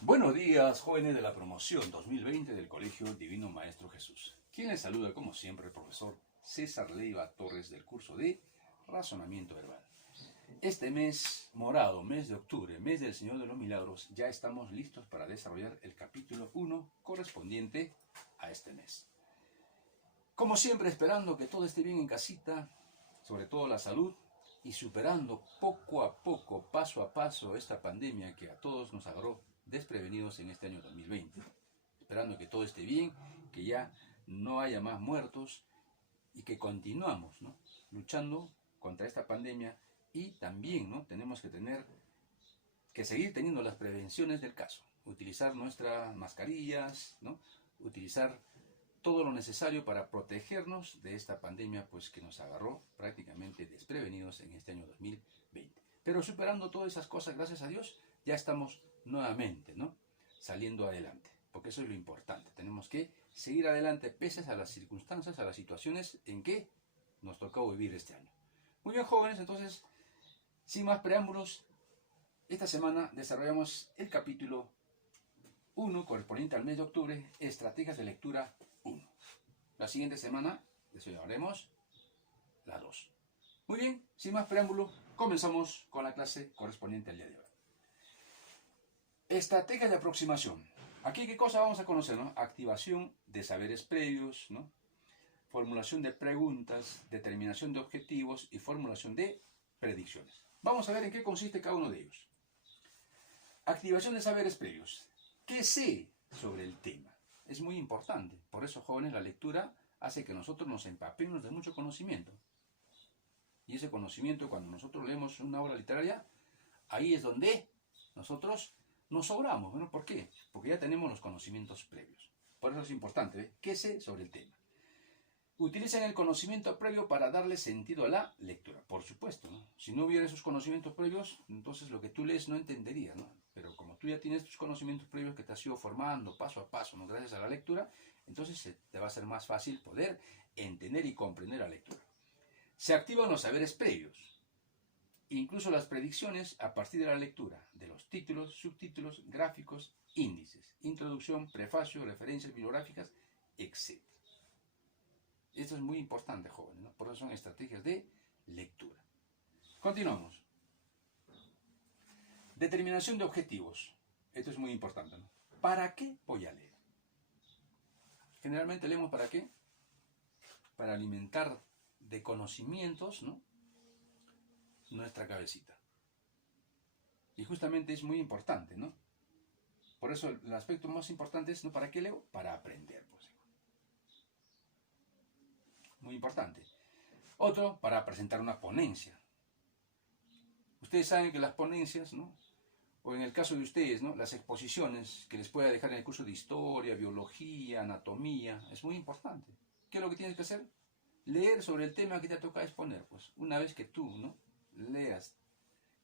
Buenos días, jóvenes de la promoción 2020 del Colegio Divino Maestro Jesús. Quien les saluda, como siempre, el profesor César Leiva Torres del curso de Razonamiento Verbal. Este mes morado, mes de octubre, mes del Señor de los Milagros, ya estamos listos para desarrollar el capítulo 1 correspondiente a este mes. Como siempre, esperando que todo esté bien en casita, sobre todo la salud, y superando poco a poco, paso a paso, esta pandemia que a todos nos agarró desprevenidos en este año 2020. Esperando que todo esté bien, que ya no haya más muertos y que continuamos, ¿no?, luchando contra esta pandemia, y también, ¿no?, tenemos que seguir teniendo las prevenciones del caso. Utilizar nuestras mascarillas, ¿no?, utilizar todo lo necesario para protegernos de esta pandemia, pues que nos agarró prácticamente desprevenidos en este año 2020. Pero superando todas esas cosas, gracias a Dios, ya estamos nuevamente, ¿no?, saliendo adelante, porque eso es lo importante. Tenemos que seguir adelante pese a las circunstancias, a las situaciones en que nos tocó vivir este año. Muy bien, jóvenes, entonces, sin más preámbulos, esta semana desarrollamos el capítulo 1 correspondiente al mes de octubre, estrategias de lectura 1. La siguiente semana desarrollaremos la 2. Muy bien, sin más preámbulo, comenzamos con la clase correspondiente al día de hoy. Estrategias de aproximación. Aquí, ¿qué cosa vamos a conocer, no? Activación de saberes previos, ¿no?, formulación de preguntas, determinación de objetivos y formulación de predicciones. Vamos a ver en qué consiste cada uno de ellos. Activación de saberes previos. ¿Qué sé sobre el tema? Es muy importante. Por eso, jóvenes, la lectura hace que nosotros nos empapemos de mucho conocimiento. Y ese conocimiento, cuando nosotros leemos una obra literaria, ahí es donde nosotros nos sobramos. Bueno, ¿por qué? Porque ya tenemos los conocimientos previos. Por eso es importante, ¿eh?, ¿qué sé sobre el tema? Utilicen el conocimiento previo para darle sentido a la lectura, por supuesto, ¿no? Si no hubiera esos conocimientos previos, entonces lo que tú lees no entenderías, ¿no? Pero como tú ya tienes tus conocimientos previos que te has ido formando paso a paso, ¿no?, gracias a la lectura, entonces te va a ser más fácil poder entender y comprender la lectura. Se activan los saberes previos, incluso las predicciones a partir de la lectura, de los títulos, subtítulos, gráficos, índices, introducción, prefacio, referencias bibliográficas, etc. Esto es muy importante, jóvenes, ¿no? Por eso son estrategias de lectura. Continuamos. Determinación de objetivos. Esto es muy importante, ¿no? ¿Para qué voy a leer? Generalmente leemos ¿para qué? Para alimentar de conocimientos, ¿no?, nuestra cabecita. Y justamente es muy importante, ¿no? Por eso el aspecto más importante es, ¿no?, ¿para qué leo? Para aprender, pues. Muy importante. Otro, para presentar una ponencia. Ustedes saben que las ponencias, ¿no?, o en el caso de ustedes, ¿no?, las exposiciones que les pueda dejar en el curso de historia, biología, anatomía, es muy importante. ¿Qué es lo que tienes que hacer? Leer sobre el tema que te toca exponer. Pues una vez que tú, ¿no?, leas,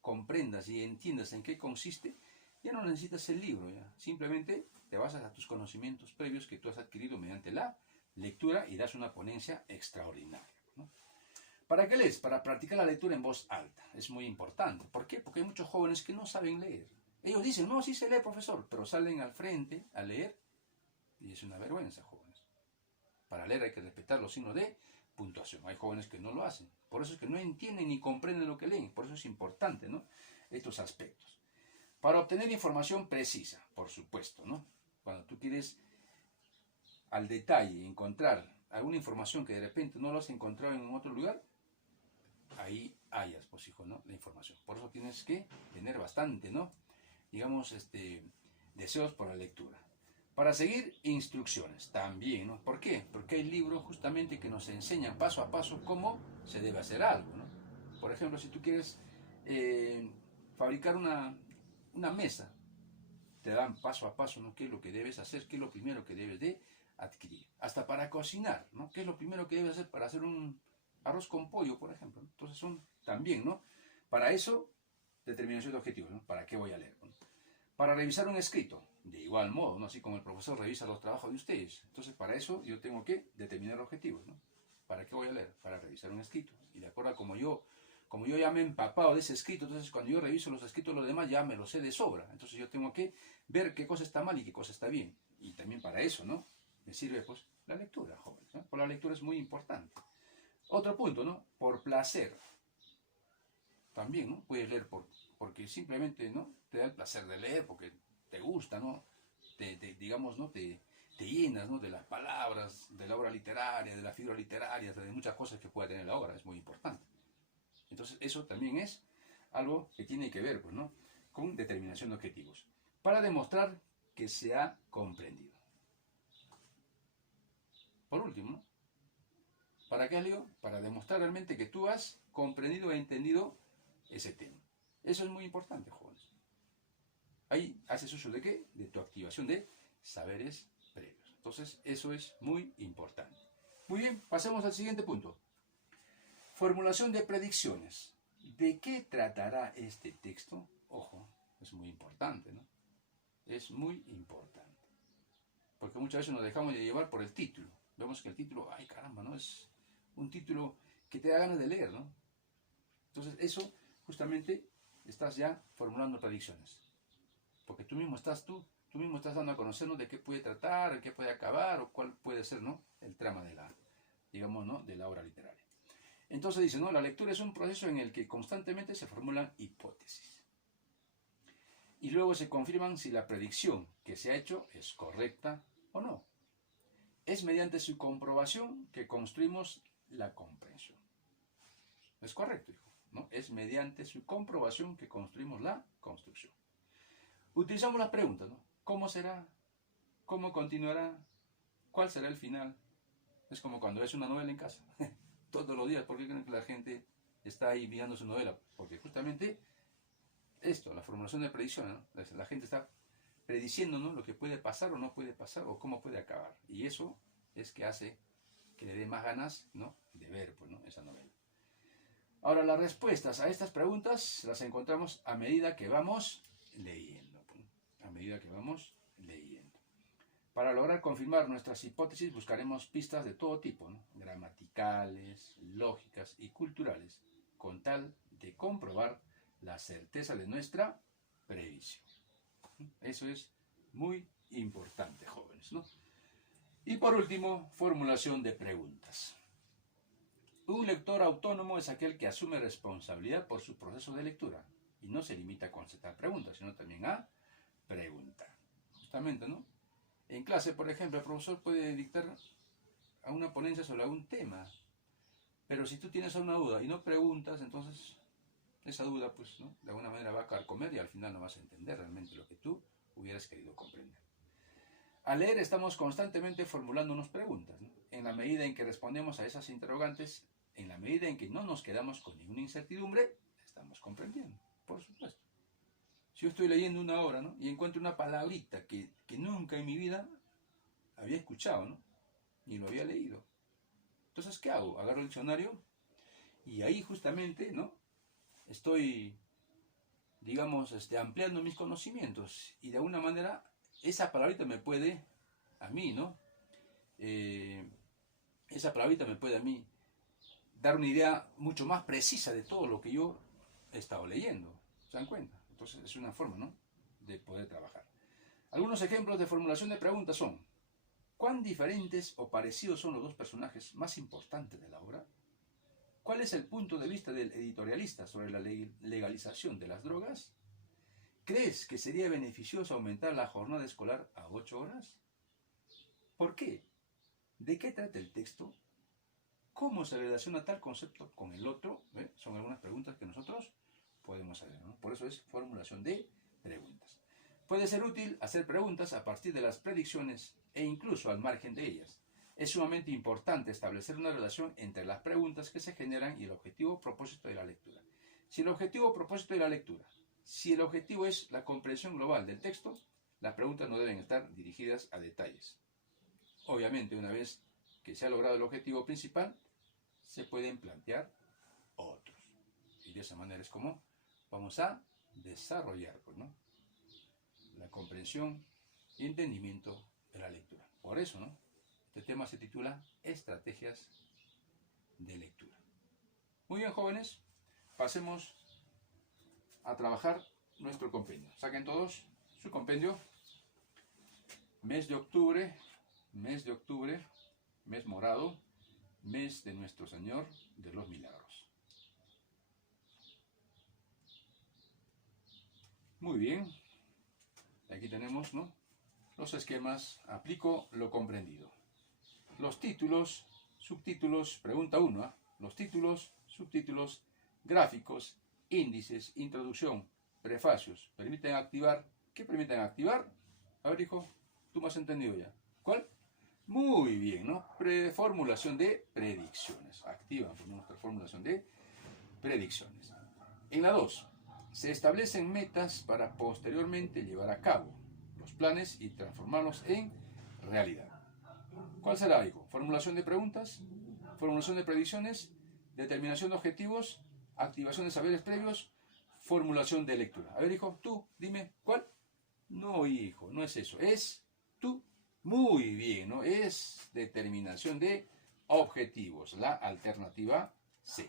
comprendas y entiendas en qué consiste, ya no necesitas el libro, ya. Simplemente te basas a tus conocimientos previos que tú has adquirido mediante la lectura y das una ponencia extraordinaria, ¿no? ¿Para qué lees? Para practicar la lectura en voz alta. Es muy importante. ¿Por qué? Porque hay muchos jóvenes que no saben leer. Ellos dicen, no, sí sé leer, profesor, pero salen al frente a leer y es una vergüenza, jóvenes. Para leer hay que respetar los signos de puntuación. Hay jóvenes que no lo hacen. Por eso es que no entienden ni comprenden lo que leen. Por eso es importante, ¿no?, estos aspectos. Para obtener información precisa, por supuesto, ¿no? Cuando tú quieres al detalle encontrar alguna información que de repente no lo has encontrado en otro lugar, ahí hayas, pues, hijo, ¿no?, la información. Por eso tienes que tener bastante, ¿no?, digamos, deseos por la lectura. Para seguir instrucciones también, ¿no? ¿Por qué? Porque hay libros justamente que nos enseñan paso a paso cómo se debe hacer algo, ¿no? Por ejemplo, si tú quieres fabricar una mesa, te dan paso a paso, ¿no?, qué es lo que debes hacer, qué es lo primero que debes de adquirir. Hasta para cocinar, ¿no?, qué es lo primero que debes hacer para hacer un arroz con pollo, por ejemplo. Entonces son también, ¿no?, para eso, determinación de objetivos, ¿no? ¿Para qué voy a leer? ¿No? Para revisar un escrito, de igual modo, ¿no?, así como el profesor revisa los trabajos de ustedes. Entonces, para eso yo tengo que determinar objetivos, ¿no? ¿Para qué voy a leer? Para revisar un escrito. Y de acuerdo a como yo como yo ya me he empapado de ese escrito, entonces cuando yo reviso los escritos de los demás ya me los sé de sobra. Entonces yo tengo que ver qué cosa está mal y qué cosa está bien. Y también para eso, ¿no? Me sirve pues la lectura, jóvenes, ¿no? Por la lectura es muy importante. Otro punto, ¿no? Por placer. También, ¿no? Puedes leer porque simplemente, ¿no? Te da el placer de leer, porque te gusta, ¿no? Digamos, ¿no? Te llenas, ¿no? De las palabras, de la obra literaria, de la figura literaria, de muchas cosas que pueda tener la obra, es muy importante. Entonces eso también es algo que tiene que ver, pues, ¿no? Con determinación de objetivos, para demostrar que se ha comprendido. Por último, ¿no? ¿Para qué, Leo? Para demostrar realmente que tú has comprendido e entendido ese tema. Eso es muy importante, jóvenes. Ahí haces uso de ¿qué? De tu activación de saberes previos. Entonces, eso es muy importante. Muy bien, pasemos al siguiente punto. Formulación de predicciones. ¿De qué tratará este texto? Ojo, es muy importante, ¿no? Es muy importante. Porque muchas veces nos dejamos de llevar por el título. Vemos que el título, ay caramba, ¿no? Es un título que te da ganas de leer, ¿no? Entonces, eso justamente estás ya formulando predicciones. Porque tú mismo estás dando a conocer, ¿no? De qué puede tratar, en qué puede acabar, o cuál puede ser, ¿no? El trama de la, digamos, ¿no? De la obra literaria. Entonces dice, ¿no? La lectura es un proceso en el que constantemente se formulan hipótesis. Y luego se confirman si la predicción que se ha hecho es correcta o no. Es mediante su comprobación que construimos la comprensión. Es correcto, hijo, ¿no? Es mediante su comprobación que construimos la construcción. Utilizamos las preguntas, ¿no? ¿Cómo será? ¿Cómo continuará? ¿Cuál será el final? Es como cuando ves una novela en casa. Todos los días, ¿por qué creen que la gente está ahí mirando su novela? Porque justamente esto, la formulación de predicciones, ¿no? La gente está prediciendo, ¿no? Lo que puede pasar o no puede pasar o cómo puede acabar. Y eso es que hace que le dé más ganas, ¿no? De ver, pues, ¿no? Esa novela. Ahora, las respuestas a estas preguntas las encontramos a medida que vamos leyendo. A medida que vamos leyendo. Para lograr confirmar nuestras hipótesis buscaremos pistas de todo tipo, ¿no? Gramaticales, lógicas y culturales, con tal de comprobar la certeza de nuestra previsión. Eso es muy importante, jóvenes, ¿no? Y por último, formulación de preguntas. Un lector autónomo es aquel que asume responsabilidad por su proceso de lectura y no se limita a contestar preguntas, sino también a preguntar. Justamente, ¿no? En clase, por ejemplo, el profesor puede dictar a una ponencia sobre algún tema, pero si tú tienes una duda y no preguntas, entonces esa duda, pues, ¿no? De alguna manera va a carcomer y al final no vas a entender realmente lo que tú hubieras querido comprender. Al leer estamos constantemente formulándonos preguntas, ¿no? En la medida en que respondemos a esas interrogantes, en la medida en que no nos quedamos con ninguna incertidumbre, estamos comprendiendo, por supuesto. Si yo estoy leyendo una obra, ¿no? Y encuentro una palabrita que nunca en mi vida había escuchado, ¿no? Ni lo había leído. Entonces, ¿qué hago? Agarro el diccionario y ahí justamente, ¿no? Estoy, digamos, ampliando mis conocimientos y de alguna manera esa palabrita me puede, a mí, ¿no? Esa palabrita me puede a mí dar una idea mucho más precisa de todo lo que yo he estado leyendo. ¿Se dan cuenta? Entonces es una forma, ¿no? De poder trabajar. Algunos ejemplos de formulación de preguntas son: ¿cuán diferentes o parecidos son los dos personajes más importantes de la obra? ¿Cuál es el punto de vista del editorialista sobre la legalización de las drogas? ¿Crees que sería beneficioso aumentar la jornada escolar a 8 horas? ¿Por qué? ¿De qué trata el texto? ¿Cómo se relaciona tal concepto con el otro? Son algunas preguntas que nosotros podemos hacer, ¿no? Por eso es formulación de preguntas. Puede ser útil hacer preguntas a partir de las predicciones e incluso al margen de ellas. Es sumamente importante establecer una relación entre las preguntas que se generan y el objetivo o propósito de la lectura. Si el objetivo o propósito de la lectura, si el objetivo es la comprensión global del texto, las preguntas no deben estar dirigidas a detalles. Obviamente, una vez que se ha logrado el objetivo principal, se pueden plantear otros. Y de esa manera es como vamos a desarrollar, pues, ¿no? La comprensión y entendimiento de la lectura. Por eso, ¿no? Este tema se titula Estrategias de lectura. Muy bien, jóvenes. pasemos a trabajar nuestro compendio. Saquen todos su compendio. Mes de octubre, mes morado, mes de Nuestro Señor de los Milagros. Muy bien. Aquí tenemos, ¿no?, los esquemas. Aplico lo comprendido. Los títulos, subtítulos, pregunta 1, los títulos, subtítulos, gráficos, índices, introducción, prefacios, permiten activar. ¿Qué permiten activar? A ver, hijo, tú me has entendido ya. ¿Cuál? Muy bien, ¿no? Formulación de predicciones. Activan nuestra formulación de predicciones. En la 2, se establecen metas para posteriormente llevar a cabo los planes y transformarlos en realidad. ¿Cuál será, hijo? Formulación de preguntas, formulación de predicciones, determinación de objetivos, activación de saberes previos, formulación de lectura. A ver, hijo, tú, dime, ¿cuál? No, hijo, no es eso. Es tú. Muy bien, ¿no? Es determinación de objetivos, la alternativa C.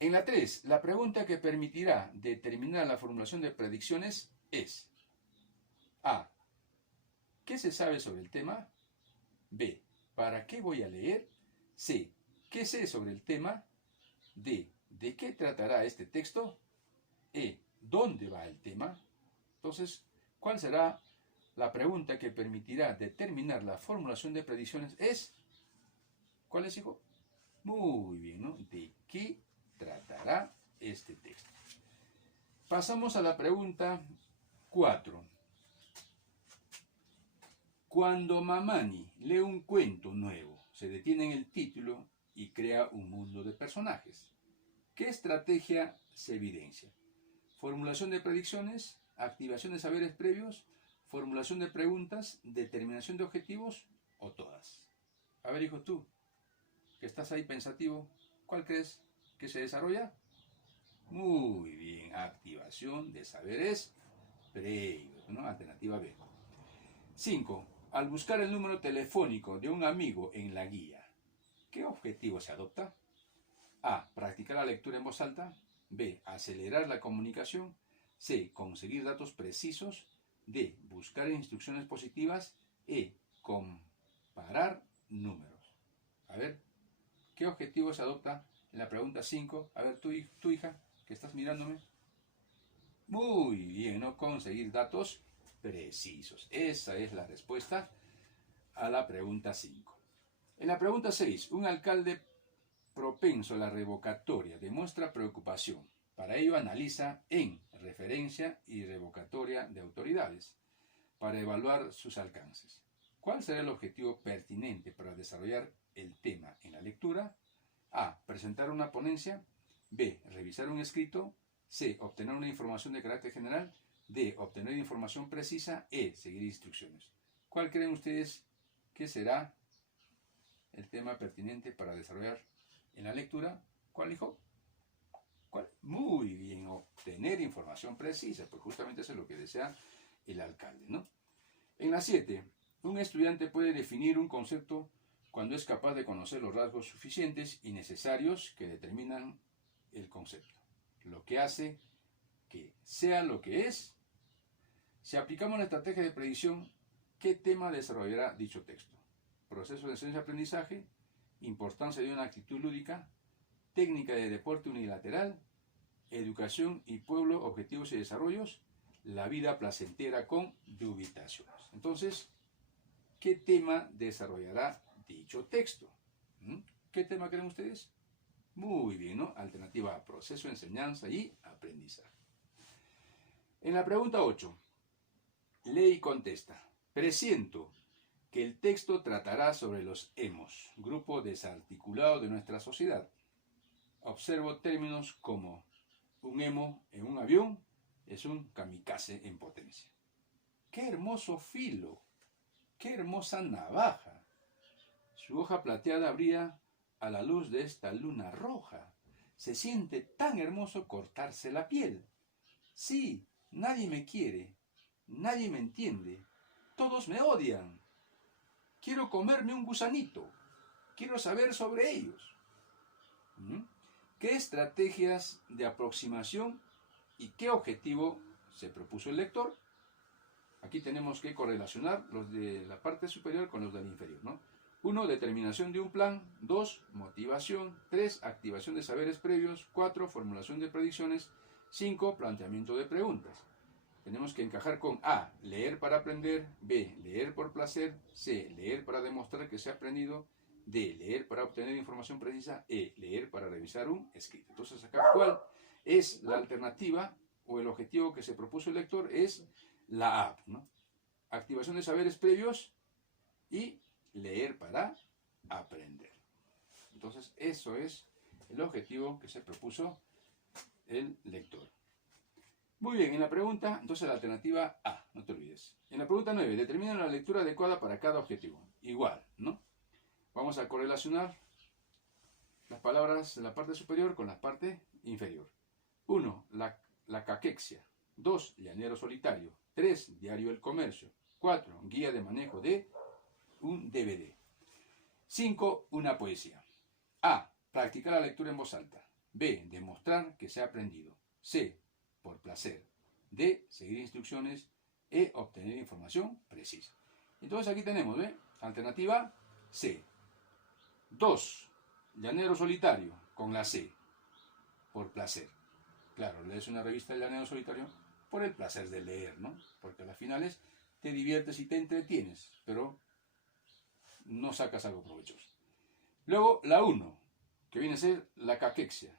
En la 3, la pregunta que permitirá determinar la formulación de predicciones es: A. ¿Qué se sabe sobre el tema? B. ¿Para qué voy a leer? C. ¿Qué sé sobre el tema? D. ¿De qué tratará este texto? E. ¿Dónde va el tema? Entonces, ¿cuál será la pregunta que permitirá determinar la formulación de predicciones? ¿Cuál es, hijo? Muy bien, ¿no? ¿De qué tratará este texto? Pasamos a la pregunta 4. Cuando Mamani lee un cuento nuevo, se detiene en el título y crea un mundo de personajes. ¿Qué estrategia se evidencia? Formulación de predicciones, activación de saberes previos, formulación de preguntas, determinación de objetivos o todas. A ver, hijo, tú, que estás ahí pensativo, ¿cuál crees que se desarrolla? Muy bien, activación de saberes previos, ¿no? Alternativa B. 5. Al buscar el número telefónico de un amigo en la guía, ¿qué objetivo se adopta? A. Practicar la lectura en voz alta. B. Acelerar la comunicación. C. Conseguir datos precisos. D. Buscar instrucciones positivas. E. Comparar números. A ver, ¿qué objetivo se adopta en la pregunta 5? A ver, tu hija, que estás mirándome. Muy bien, ¿no? Conseguir datos precisos. Esa es la respuesta a la pregunta 5. En la pregunta 6, un alcalde propenso a la revocatoria demuestra preocupación. Para ello analiza en referencia y revocatoria de autoridades para evaluar sus alcances. ¿Cuál será el objetivo pertinente para desarrollar el tema en la lectura? A. Presentar una ponencia. B. Revisar un escrito. C. Obtener una información de carácter general. D. Obtener información precisa. E. Seguir instrucciones. ¿Cuál creen ustedes que será el tema pertinente para desarrollar en la lectura? ¿Cuál, hijo? ¿Cuál? Muy bien, obtener información precisa, pues justamente eso es lo que desea el alcalde, ¿no? En la 7, un estudiante puede definir un concepto cuando es capaz de conocer los rasgos suficientes y necesarios que determinan el concepto, lo que hace que sea lo que es. Si aplicamos la estrategia de predicción, ¿qué tema desarrollará dicho texto? Proceso de enseñanza-aprendizaje, importancia de una actitud lúdica, técnica de deporte unilateral, educación y pueblo, objetivos y desarrollos, la vida placentera con dubitaciones. Entonces, ¿qué tema desarrollará dicho texto? ¿Qué tema creen ustedes? Muy bien, ¿no? Alternativa A, proceso de enseñanza y aprendizaje. En la pregunta 8, lee y contesta. Presiento que el texto tratará sobre los emos, grupo desarticulado de nuestra sociedad. Observo términos como un emo en un avión es un kamikaze en potencia. ¡Qué hermoso filo! ¡Qué hermosa navaja! Su hoja plateada brilla a la luz de esta luna roja. Se siente tan hermoso cortarse la piel. Sí, nadie me quiere, nadie me entiende, todos me odian. Quiero comerme un gusanito, quiero saber sobre ellos. ¿Qué estrategias de aproximación y qué objetivo se propuso el lector? Aquí tenemos que correlacionar los de la parte superior con los del inferior, ¿no? 1. Determinación de un plan. 2. Motivación. 3. Activación de saberes previos. 4. Formulación de predicciones. 5. Planteamiento de preguntas. Tenemos que encajar con A. Leer para aprender. B. Leer por placer. C. Leer para demostrar que se ha aprendido. D. Leer para obtener información precisa. E. Leer para revisar un escrito. Entonces acá, ¿cuál es la alternativa o el objetivo que se propuso el lector? Es la A, ¿no? Activación de saberes previos y leer para aprender. Entonces, eso es el objetivo que se propuso el lector. Muy bien, en la pregunta, entonces la alternativa A, no te olvides. En la pregunta 9, determina la lectura adecuada para cada objetivo. Igual, ¿no? Vamos a correlacionar las palabras de la parte superior con la parte inferior. 1. La caquexia. 2. Llanero solitario. 3. Diario El Comercio. 4. Guía de manejo de un DVD. 5. Una poesía. A. Practicar la lectura en voz alta. B. Demostrar que se ha aprendido. C. Por placer. D. Seguir instrucciones. E. Obtener información precisa. Entonces aquí tenemos, ¿ve? Alternativa C. 2. Llanero solitario con la C. Por placer. Claro, lees una revista de Llanero solitario por el placer de leer, ¿no? Porque a las finales te diviertes y te entretienes, pero no sacas algo provechoso. Luego la 1, que viene a ser la caquexia,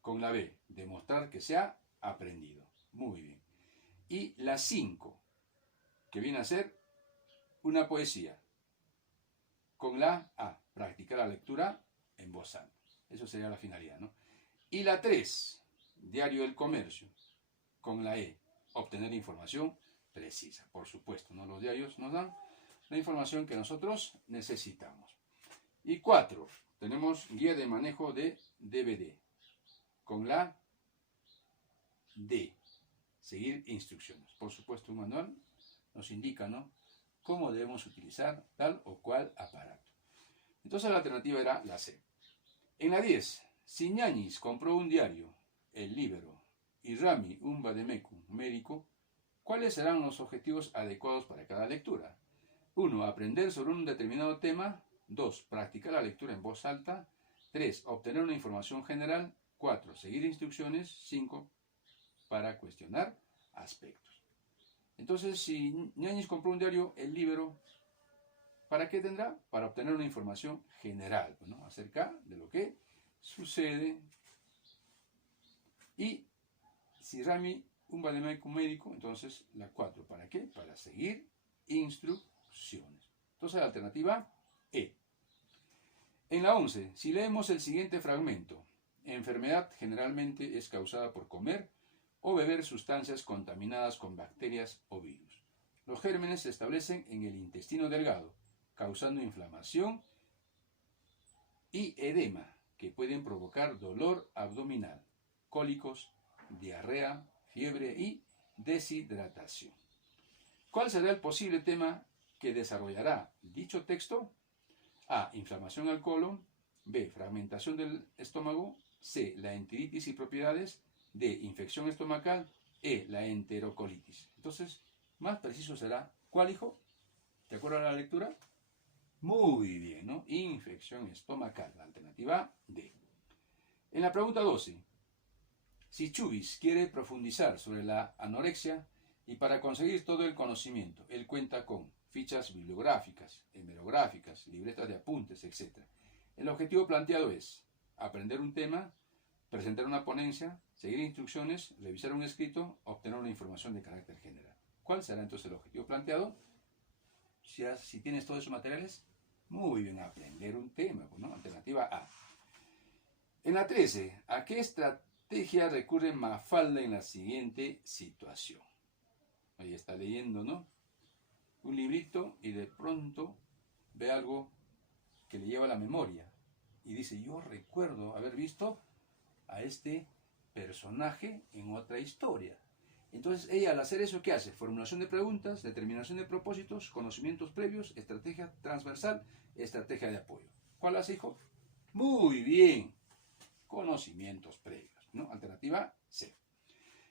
con la B, demostrar que se ha aprendido. Muy bien. Y la 5, que viene a ser una poesía, con la A, practicar la lectura en voz alta. Eso sería la finalidad, ¿no? Y la 3, Diario El Comercio, con la E, obtener información precisa. Por supuesto, ¿no? Los diarios nos dan la información que nosotros necesitamos. Y 4, tenemos guía de manejo de DVD, con la D, seguir instrucciones. Por supuesto, un manual nos indica, ¿no?, cómo debemos utilizar tal o cual aparato. Entonces la alternativa era la C. En la 10, si Ñañez compró un diario, El Líbero, y Rami un vademecum médico, ¿cuáles serán los objetivos adecuados para cada lectura? 1. Aprender sobre un determinado tema. 2. Practicar la lectura en voz alta. 3. Obtener una información general. 4. Seguir instrucciones. 5. Para cuestionar aspectos. Entonces, si Ñañez compró un diario, El Líbero, ¿para qué tendrá? Para obtener una información general, ¿no?, acerca de lo que sucede. Y si Rami un vademecum médico, entonces la 4, ¿para qué? Para seguir instrucciones. Entonces la alternativa E. En la 11, si leemos el siguiente fragmento, enfermedad generalmente es causada por comer o beber sustancias contaminadas con bacterias o virus. Los gérmenes se establecen en el intestino delgado, causando inflamación y edema, que pueden provocar dolor abdominal, cólicos, diarrea, fiebre y deshidratación. ¿Cuál será el posible tema que desarrollará dicho texto? A. Inflamación al colon. B. Fragmentación del estómago. C. La enteritis y propiedades. D. Infección estomacal. E. La enterocolitis. Entonces, más preciso será, ¿cuál, hijo? ¿Te acuerdas de la lectura? Muy bien, ¿no? Infección estomacal, la alternativa D. En la pregunta 12, si Chubis quiere profundizar sobre la anorexia y para conseguir todo el conocimiento, él cuenta con fichas bibliográficas, hemerográficas, libretas de apuntes, etc. El objetivo planteado es aprender un tema, presentar una ponencia, seguir instrucciones, revisar un escrito, obtener una información de carácter general. ¿Cuál será entonces el objetivo planteado? Si tienes todos esos materiales, muy bien, aprender un tema, ¿no? Alternativa A. En la 13, ¿a qué estrategia recurre Mafalda en la siguiente situación? Ahí está leyendo, ¿no?, un librito y de pronto ve algo que le lleva a la memoria y dice, yo recuerdo haber visto a este personaje en otra historia. Entonces ella, al hacer eso, ¿qué hace? Formulación de preguntas, determinación de propósitos, conocimientos previos, estrategia transversal, estrategia de apoyo. ¿Cuál hace, hijo? Muy bien. conocimientos previos, ¿no? Alternativa C.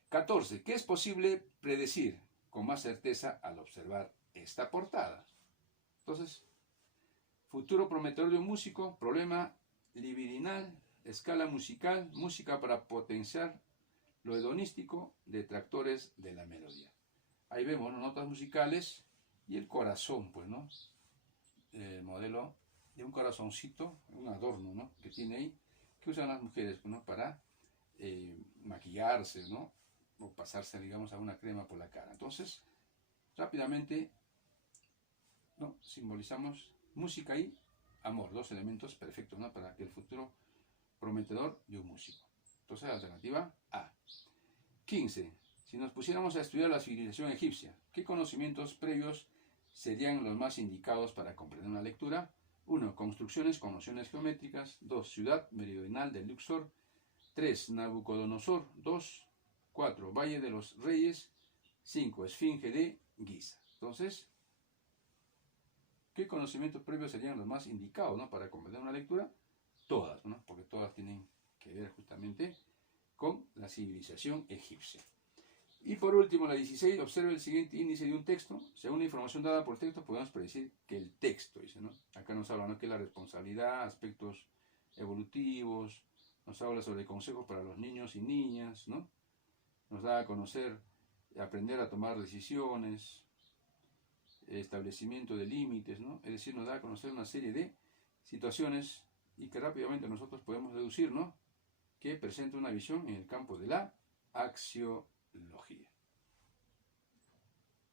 14. ¿Qué es posible predecir con más certeza al observar esta portada? Entonces, futuro prometedor de un músico, problema libidinal, escala musical, música para potenciar lo hedonístico, detractores de la melodía. Ahí vemos, ¿no?, notas musicales y el corazón, pues, ¿no? El modelo de un corazoncito, un adorno, ¿no?, que tiene ahí, que usan las mujeres, ¿no?, para maquillarse, ¿no?, o pasarse, digamos, a una crema por la cara. Entonces, rápidamente, ¿no?, simbolizamos música y amor, dos elementos perfectos, ¿no?, para que el futuro prometedor de un músico. Entonces, alternativa A. 15. Si nos pusiéramos a estudiar la civilización egipcia, ¿qué conocimientos previos serían los más indicados para comprender una lectura? 1. Construcciones con nociones geométricas. 2. Ciudad meridional de Luxor. 3. Nabucodonosor. 2. 4. Valle de los Reyes. 5. Esfinge de Giza. Entonces, ¿qué conocimientos previos serían los más indicados, ¿no?, para comprender una lectura? Todas, ¿no?, porque todas tienen que ver justamente con la civilización egipcia. Y por último, la 16, observe el siguiente índice de un texto. Según la información dada por el texto, podemos predecir que el texto, dice, ¿no? Acá nos habla, ¿no?, que la responsabilidad, aspectos evolutivos, nos habla sobre consejos para los niños y niñas, ¿no? Nos da a conocer, aprender a tomar decisiones, establecimiento de límites, ¿no? Es decir, nos da a conocer una serie de situaciones y que rápidamente nosotros podemos deducir, ¿no?, que presenta una visión en el campo de la axiología,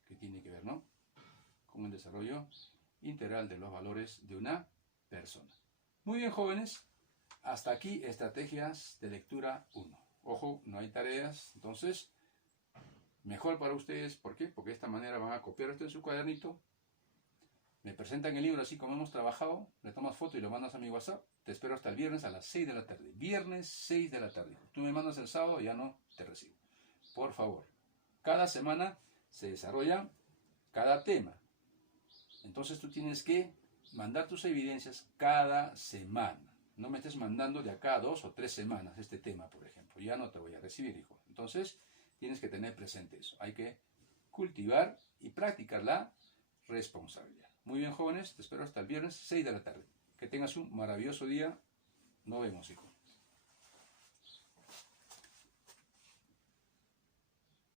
que tiene que ver, ¿no?, con el desarrollo integral de los valores de una persona. Muy bien, jóvenes, hasta aquí estrategias de lectura 1. Ojo, no hay tareas, entonces, mejor para ustedes. ¿Por qué? Porque de esta manera van a copiar esto en su cuadernito, me presentan el libro así como hemos trabajado, le tomas foto y lo mandas a mi WhatsApp. Te espero hasta el viernes a las 6 de la tarde. Viernes 6 de la tarde. Tú me mandas el sábado, ya no te recibo. Por favor. Cada semana se desarrolla cada tema. Entonces tú tienes que mandar tus evidencias cada semana. No me estés mandando de acá a 2 o 3 semanas este tema, por ejemplo. Ya no te voy a recibir, hijo. Entonces tienes que tener presente eso. Hay que cultivar y practicar la responsabilidad. Muy bien, jóvenes, te espero hasta el viernes 6 de la tarde. Que tengas un maravilloso día. Nos vemos, hijo.